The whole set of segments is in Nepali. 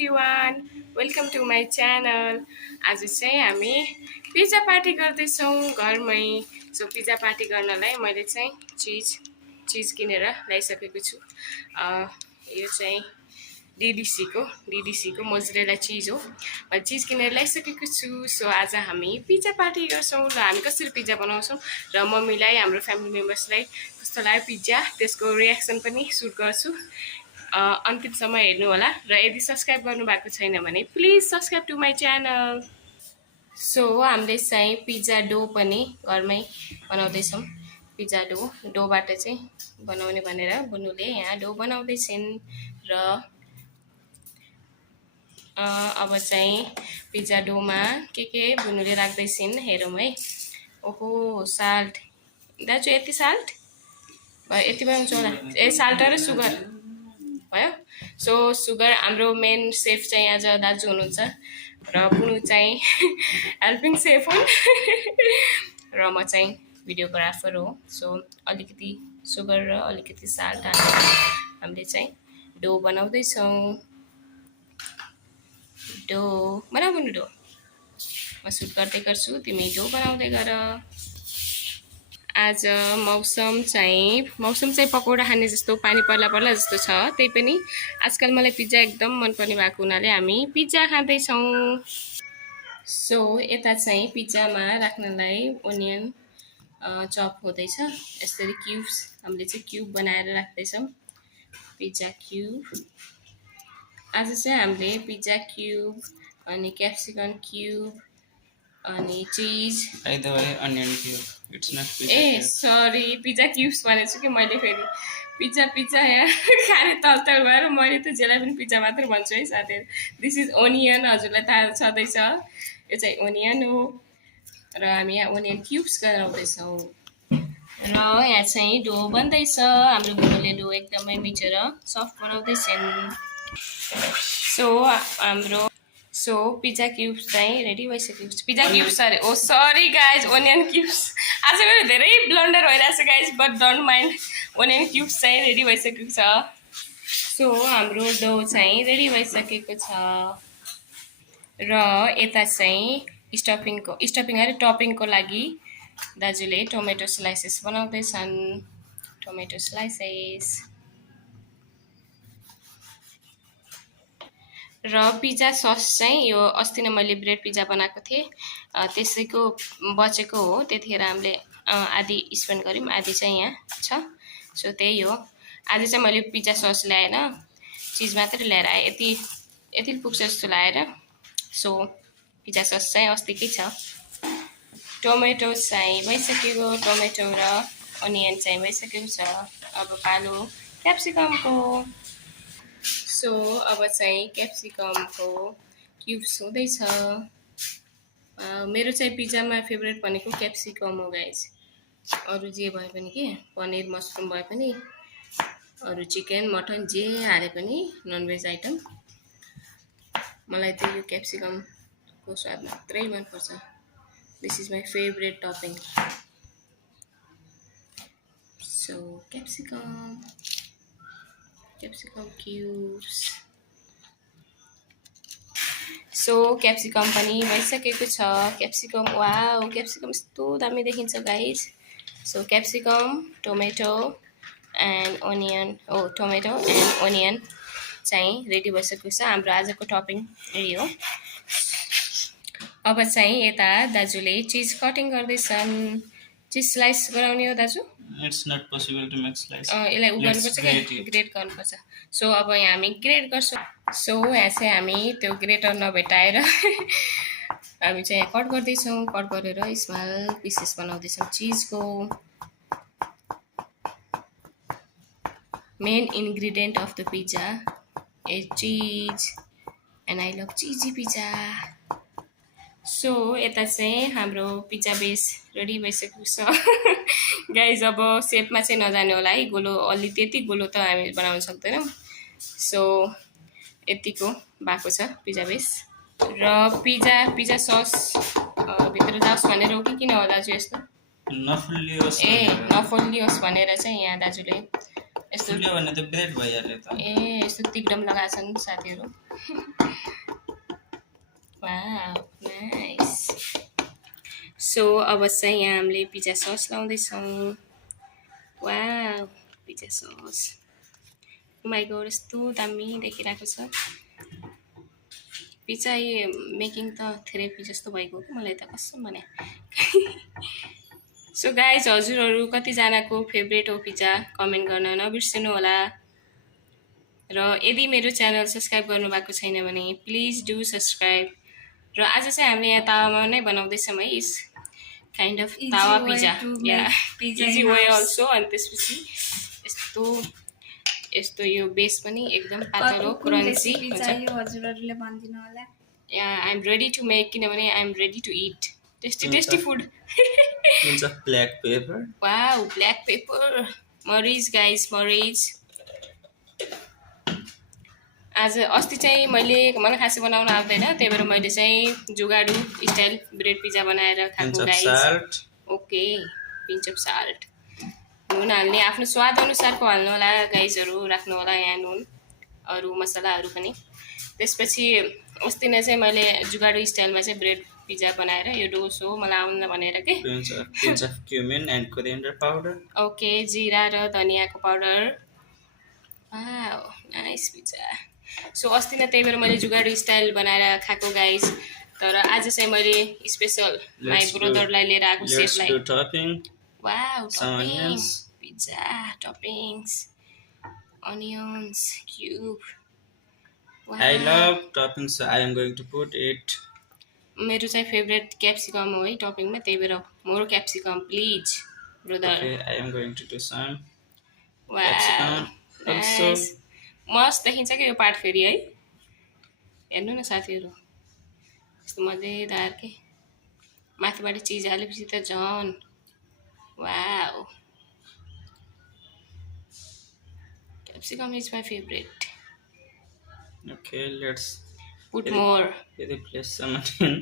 Everyone, welcome to my channel. आज चाहिँ हामी पिज्जा पार्टी गर्दैछौँ घरमै। सो पिज्जा पार्टी गर्नलाई मैले चाहिँ चिज किनेर ल्याइसकेको छु। यो चाहिँ डिडिसीको मोजरेला चिज हो। मैले चिज किनेर ल्याइसकेको छु। सो आज हामी पिज्जा पार्टी गर्छौँ र हामी कसरी पिज्जा बनाउँछौँ र मम्मीलाई, हाम्रो फ्यामिली मेम्बर्सलाई कस्तो लाग्यो पिज्जा, त्यसको रियाक्सन पनि सुट गर्छु। अन्तिमसम्म हेर्नु होला र यदि सब्सक्राइब गर्नुभएको छैन भने please subscribe to my channel. So हामीले चाहिँ पिज्जा डो पनि घरमै बनाउँदैछौँ। पिज्जा डोबाट चाहिँ बनाउने भनेर बुनुले यहाँ डो बनाउँदैछन् र अब चाहिँ पिज्जा डोमा के बुनुले राख्दैछिन् हेरौँ है। ओहो साल्ट, दाजु यति साल्ट भयो, यति बनाउँछ होला। ए साल्ट र सुगर भयो। सो सुगर हाम्रो मेन सेफ चाहिँ आज दाजु हुनुहुन्छ र बुनु चाहिँ हेल्पिङ सेफ हुन् र म चाहिँ भिडियोग्राफर हो। सो अलिकति सुगर र अलिकति साल्ट हालेर हामीले चाहिँ डो बनाउँदैछौँ। डो बनाऊ बुनु, डो म सुट गर्दै गर्छु, तिमी डो बनाउँदै गर। आज मौसम चाहिँ पकौडा खाने जस्तो, पानी पर्ला जस्तो छ। त्यही पनि आजकल मलाई पिज्जा एकदम मनपर्ने भएको हुनाले हामी पिज्जा खाँदैछौँ। सो यता चाहिँ पिज्जामा राख्नलाई ओनियन चप हुँदैछ। यसरी क्युब्स हामीले चाहिँ क्युब बनाएर राख्दैछौँ, पिज्जा क्युब। आज चाहिँ हामीले पिज्जा क्युब अनि क्याप्सिकम क्युब अनि cheese onion cube. It's not pizza. ए सरी, पिज्जा क्युब्स भनेछु कि मैले फेरि। पिज्जा यहाँ खाने तल भएर मैले त जेलाई पनि पिज्जा मात्र भन्छु है साथीहरू। दिस इज ओनियन, हजुरलाई थाहा छँदैछ, यो चाहिँ ओनियन हो र हामी यहाँ ओनियन क्युब्स गराउँदैछौँ। र यहाँ चाहिँ डो बन्दैछ। हाम्रो बुनुले डो एकदमै मिचेर सफ्ट बनाउँदैछन्। सो पिज्जा क्युब्स चाहिँ रेडी भइसकेको छ। पिज्जा क्युब्स अरे, ओ सरी गाइज, ओनियन क्युब्स। आज मेरो धेरै ब्लन्डर भइरहेको छ guys, but don't mind. Onion cubes चाहिँ रेडी भइसकेको छ। सो हाम्रो डो चाहिँ रेडी भइसकेको छ र यता चाहिँ स्टफिङ अरे टपिङको लागि दाजुले टोमेटो स्लाइसेस बनाउँदैछन्। टोमेटो स्लाइसेस र पिज्जा सस चाहिँ यो अस्ति नै मैले ब्रेड पिज्जा बनाएको थिएँ, त्यसैको बचेको हो। त्यतिखेर हामीले आधी स्पेन्ड गऱ्यौँ, आधी चाहिँ यहाँ छ। सो त्यही हो। आज चाहिँ मैले पिज्जा सस ल्याएन, चिज मात्रै ल्याएर आएँ, यति पुग्छ जस्तो लाएर। सो पिज्जा सस चाहिँ अस्तिकै छ। टोमेटो चाहिँ भइसकेको, टोमेटो र अनियन चाहिँ भइसकेको छ। अब पालो क्याप्सिकमको। सो अब चाहिँ क्याप्सिकमको क्युब्स हुँदैछ। मेरो चाहिँ पिज्जामा फेभरेट भनेको क्याप्सिकम हो गाइज। अरू जे भए पनि के, पनिर मसरुम भए पनि, अरू चिकन मटन जे हाले पनि, ननभेज आइटम, मलाई त यो क्याप्सिकमको स्वाद मात्रै मनपर्छ। This is my favourite टपिङ। So capsicum cubes. So capsicum पनि भइसकेको छ। क्याप्सिकम, वाउ, क्याप्सिकम यस्तो दामी देखिन्छ guys. So capsicum, tomato and onion चाहिँ रेडी भइसकेको छ। हाम्रो आजको टपिङ यही हो। अब चाहिँ यता दाजुले चिज कटिङ गर्दैछन्। चिज स्लाइस गराउने हो दाजु? It's not possible to make slice. यसलाई गर्नुपर्छ कि ग्रेट गर्नुपर्छ। सो अब यहाँ हामी ग्रेट गर्छौँ। सो यहाँ चाहिँ हामी त्यो ग्रेटर नभेटाएर हामी चाहिँ यहाँ कट गर्दैछौँ। कट गरेर स्मल पिसेस बनाउँदैछौँ चिजको। Main ingredient of the pizza is cheese and I love cheesy pizza. So यता चाहिँ हाम्रो पिज्जा बेस रेडी भइसकेको छ गाइज। अब सेपमा चाहिँ नजाने होला है, गोलो अलि त्यति गोलो त हामी बनाउन सक्दैनौँ। सो यतिको भएको छ पिज्जा बेस र पिज्जा सस भित्र जाओस् भनेर हो कि किन हो दाजु यस्तो? नफुल्लियोस् नफुल्लियोस् भनेर चाहिँ यहाँ दाजुले यस्तो फुल्यो भने त ब्रेड भइहाल्यो त ए यस्तो तिग्रम लगाएको छन् साथीहरू वाउ नाइस सो अब चाहिँ यहाँ हामीले पिज्जा सस लाउँदैछौँ wow pizza sauce my god यस्तो दामी देखिरहेको छ पिज्जा मेकिङ त थेरेपी जस्तो भएको कि मलाई त कसम भने सो गाइज हजुरहरू कतिजनाको फेभरेट हो पिज्जा कमेन्ट गर्न नबिर्सिनु होला र यदि मेरो च्यानल सब्सक्राइब गर्नुभएको छैन भने प्लिज डु सब्सक्राइब र आज चाहिँ हामीले यहाँ तावामा नै बनाउँदैछौँ है इस काइन्ड अफ तावा पिज्जा या इजी वे अल्सो अनि त्यसपछि यस्तो यस्तो यो बेस पनि एकदम पातलो क्रन्ची हुन्छ हजुरहरूले भनिदिनु होला या I am ready to make किनभने I am ready to it tasty food हुन्छ black pepper wow black pepper मरिच गाइस मरिच आज अस्ति चाहिँ मलाई खासै बनाउन आउँदैन त्यही भएर मैले चाहिँ जुगाडु स्टाइल ब्रेड पिज्जा बनाएर खाएको guys okay pinch of salt नुन हाल्ने आफ्नो स्वाद अनुसारको हाल्नु होला गाइजहरू राख्नु होला यहाँ नुन अरू मसलाहरू पनि त्यसपछि अस्ति नै चाहिँ मैले जुगाडु स्टाइलमा चाहिँ ब्रेड पिज्जा बनाएर यो डोसो मलाई आउन भनेर के pinch of cumin and coriander powder okay जिरा र धनियाको powder wow nice pizza so अस्ति नै त्यही भएर मैले जुगाडु स्टाइल बनाएर खाएको गाइस तर आज चाहिँ मैले स्पेसल माई ब्रदरलाई लिएर आएको सेफलाई wow toppings pizza toppings onions cube I love toppings so I am going to put it मेरो चाहिँ फेभरेट क्याप्सिकम हो है टपिङमा त्यही भएर more capsicum please brother okay I am going to do some wow capsicum also मस्त देखिन्छ कि यो पार्ट फेरि है हेर्नु न साथीहरू यस्तो मजेदार के माथिबाट चिज हालेपछि त झन् wow capsicum is my favourite okay let's put more replace some onion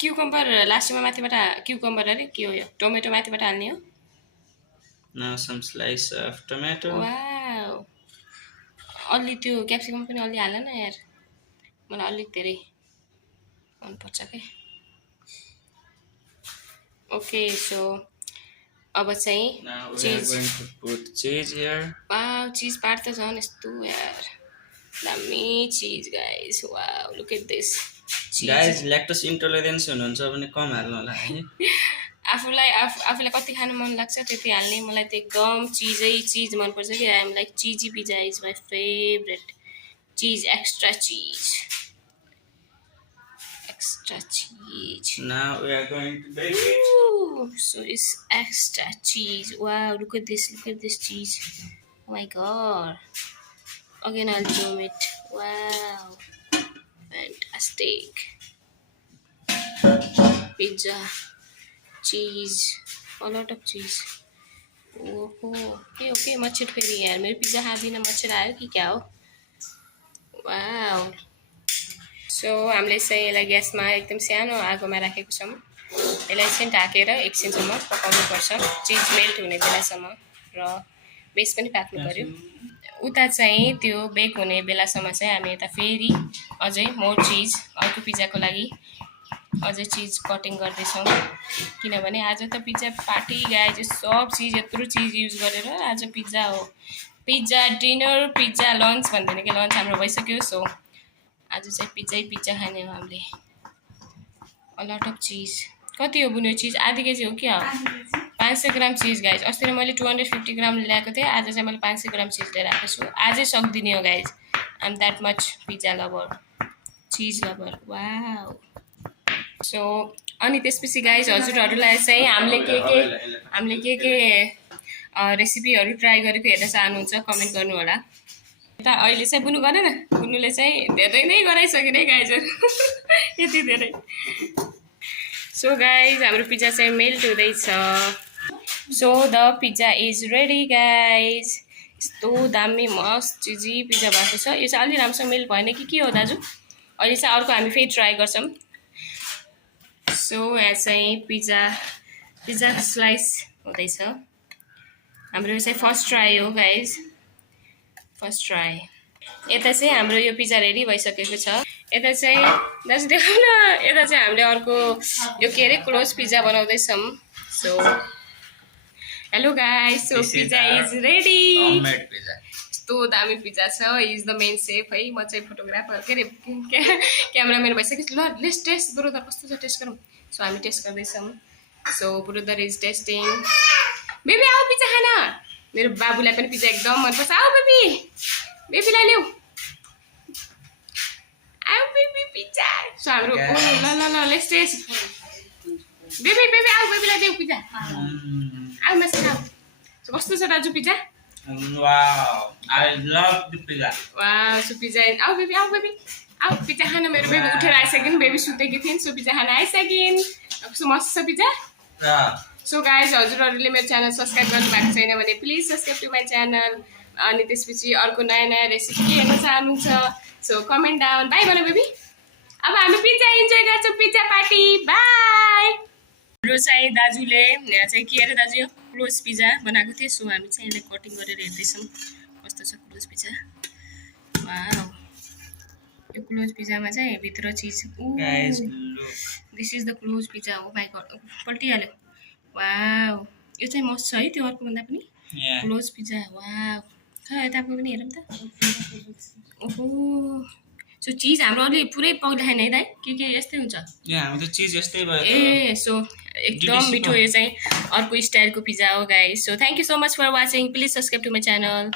cucumber लास्टमा माथिबाट क्युकम्बर अरे के हो यो टोमेटो माथिबाट हाल्ने हो now some slice of tomato wow अलि त्यो क्याप्सिकम पनि अलि हाल न यार मलाई अलिक धेरै मनपर्छ के ओके सो अब चाहिँ now we are cheese going to put cheese here wow cheese part त झन् यस्तो यार दामी cheese guys wow look at this guys lactose intolerance हुनुहुन्छ भने कम हाल्नु होला है आफूलाई कति खानु मन लाग्छ त्यति हाल्ने मलाई त एकदम चिज मनपर्छ कि I am like cheesy pizza is my favourite cheese extra cheese now we are going to bake it Ooh, so it's extra cheese wow look at this cheese oh my god again I'll zoom it wow fantastic pizza cheese a lot of cheese okay मच्छर फेरि यार मेरो पिज्जा खाँदिनँ मच्छर आयो कि क्या हो वाउ सो हामीले चाहिँ यसलाई ग्यासमा एकदम सानो आगोमा राखेको छौँ यसलाई चाहिँ ढाकेर एकछिनसम्म पकाउनुपर्छ चिज मेल्ट हुने बेलासम्म र बेस पनि पाक्नु पर्यो उता चाहिँ त्यो बेक हुने बेलासम्म चाहिँ हामी यता फेरि अझै मोर चिज अर्को पिज्जाको लागि अझै चिज कटिङ गर्दैछौँ किनभने आज त पिज्जा पार्टी गाइज सब चिज यत्रो चिज युज गरेर आज पिज्जा हो पिज्जा डिनर पिज्जा लन्च भन्दैन कि लन्च हाम्रो भइसक्यो सो आज चाहिँ पिज्जा खाने हो हामीले अलट अफ चिज कति हो बुन्यो चिज आधी केजी हो क्या 500 ग्राम चिज गाइज अस्ति नै मैले 250 ग्राम ल्याएको थिएँ आज चाहिँ मैले 500 ग्राम चिज लिएर आएको छु आजै सक्दिने हो guys I am that much pizza lover cheese lover wow so अनि त्यसपछि गाइज हजुरहरूलाई चाहिँ हामीले के रेसिपीहरू ट्राई गरेको हेर्न चाहनुहुन्छ कमेन्ट गर्नु होला यता अहिले चाहिँ बुनु गरेन बुनुले चाहिँ धेरै नै गराइसक्यो नै गाइजहरू यति धेरै सो गाइज हाम्रो पिज्जा चाहिँ मेल्ट हुँदैछ so the pizza is ready guys यस्तो दामी मस्त चिजी पिज्जा भएको छ यो चाहिँ अलि राम्रोसँग मेल्ट भएन कि के हो दाजु अहिले चाहिँ अर्को हामी फेरि ट्राई गर्छौँ सो यहाँ चाहिँ पिज्जा स्लाइस हुँदैछ हाम्रो चाहिँ फर्स्ट ट्राई हो गाइज फर्स्ट ट्राई। यता चाहिँ हाम्रो यो पिज्जा रेडी भइसकेको छ। यता चाहिँ दाजु देखौ न, यता चाहिँ हामीले अर्को यो के अरे क्लोज पिज्जा बनाउँदैछौँ। So hello guys, so pizza is ready. Homemade pizza. यस्तो दामी पिज्जा छ। इज द मेन सेफ है, म चाहिँ फोटोग्राफर के अरे क्यामेराम्यान भइसकेको। ल लेट्स टेस्ट ब्रदर, कस्तो छ टेस्ट गरौँ। सो हामी टेस्ट गर्दैछौँ। So brother is testing. Baby आऊ पिज्जा खान। मेरो बाबुलाई पनि पिज्जा एकदम मनपर्छ। आऊ बेबी, बेबीलाई ल्याऊ। आऊ बेबी पिज्जा। सो हाम्रो ल ल ल लेट्स टेस्ट। बेबी बेबी आऊ, बेबीलाई देऊ पिज्जा। आऊ मासु खाऊ। सो कस्तो छ दाजु pizza? Wow, I love the pizza. वाह, सो पिज्जा आऊ बेबी, आऊ बेबी, आऊ पिज्जा खान। मेरो बेबी उठेर आइसकिन्, बेबी सुतेकी थिइन्। सो पिज्जा खान आइसकिन्। कस्तो मस्त छ पिज्जा। सो गाइज, हजुरहरूले मेरो च्यानल सब्सक्राइब गर्नुभएको छैन भने please subscribe to my channel. अनि त्यसपछि अर्को नयाँ नयाँ रेसिपी के हेर्न चाहनुहुन्छ सो कमेन्ट डाउन। बाई भन बेबी। अब हामी पिज्जा इन्जोय गर्छौँ, पिज्जा पार्टी। बाई। हाम्रो चाहिँ दाजुले चाहिँ के अरे दाजु यो क्लोज पिज्जा बनाएको थिएँ। सो हामी चाहिँ यसलाई कटिङ गरेर हेर्दैछौँ कस्तो छ क्लोज पिज्जा। वाउ, यो क्लोज पिज्जामा चाहिँ भित्र cheese. Guys, look. This is the close pizza हो। माई गड, पल्टिहाल्यो। वाउ, यो चाहिँ मस्त छ है त्यो अर्को भन्दा पनि। Yeah. Close pizza. वाउ, खै यताको पनि हेरौँ त। ओहो, सो चिज हाम्रो अलि पुरै पग्लाएन है दाइ, के यस्तै हुन्छ। Yeah, हामी त चिज यस्तै भयो। ए सो एकदम मिठो। यो चाहिँ अर्को स्टाइलको पिज्जा हो guys. So thank you so much for watching. Please subscribe to my channel.